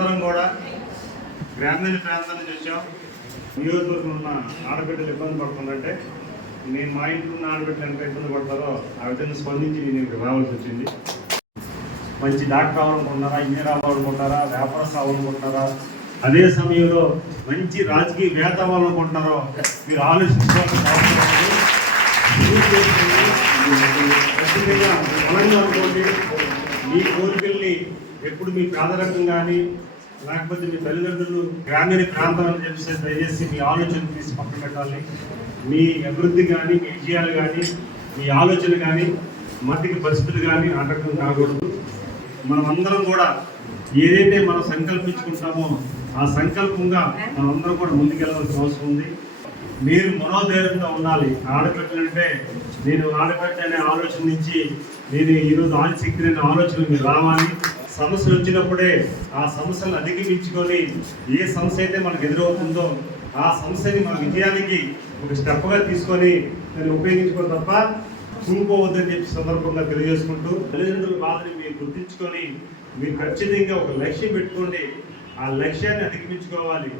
అందరం కూడా గ్రామీణ ప్రాంతం నుంచి వచ్చాం. నియోజకవర్గం ఉన్న ఆడబిడ్డలు ఇబ్బంది పడుతుందంటే నేను మా ఇంట్లో ఉన్న ఆడబిడ్డలు ఎంత ఇబ్బంది పడతారో ఆ విధంగా స్పందించి నేను ఇక్కడ రావాల్సి వచ్చింది. మంచి డాక్టర్ అవ్వాలనుకుంటారా ఇంజనీర్ అవ్వాలనుకుంటారా వ్యాపారస్తు అవ్వాలనుకుంటారా అదే సమయంలో మంచి రాజకీయ వేత అవ్వాలనుకుంటున్నారో మీరు ఆలోచించుకోవాల్సిన బలంగా అనుకోండి మీ కోరికల్ని ఎప్పుడు మీ పేదరికం కానీ లేకపోతే మీ తల్లిదండ్రులు గ్రామీణ ప్రాంతాలను చెప్పి దయచేసి మీ ఆలోచన తీసి పక్కన పెట్టాలి. మీ అభివృద్ధి కానీ మీ విజయాలు కానీ మీ ఆలోచన కానీ మట్టికి పరిస్థితులు కానీ ఆటంకం కాకూడదు మనమందరం కూడా ఏదైతే మనం సంకల్పించుకుంటామో ఆ సంకల్పంగా మనమందరం కూడా ముందుకెళ్ళాల్సిన అవసరం ఉంది. మీరు మనోధైర్యంగా ఉండాలి. ఆడబిడ్డలంటే నేను ఆడబిడ్డ అనే ఆలోచన నుంచి నేను ఈరోజు ఆదిశక్తి అనే ఆలోచన మీరు రావాలి. సమస్యలు వచ్చినప్పుడే ఆ సమస్యలను అధిగమించుకొని ఏ సమస్య అయితే మనకు ఎదురవుతుందో ఆ సమస్యని మన విజయానికి ఒక స్టెప్గా తీసుకొని దాన్ని ఉపయోగించుకోవడం తప్ప కుంగిపోవద్దని చెప్పి సందర్భంగా తెలియజేసుకుంటూ తల్లిదండ్రుల బాధని మీరు గుర్తించుకొని మీరు ఖచ్చితంగా ఒక లక్ష్యం పెట్టుకోండి. ఆ లక్ష్యాన్ని అధిగమించుకోవాలి.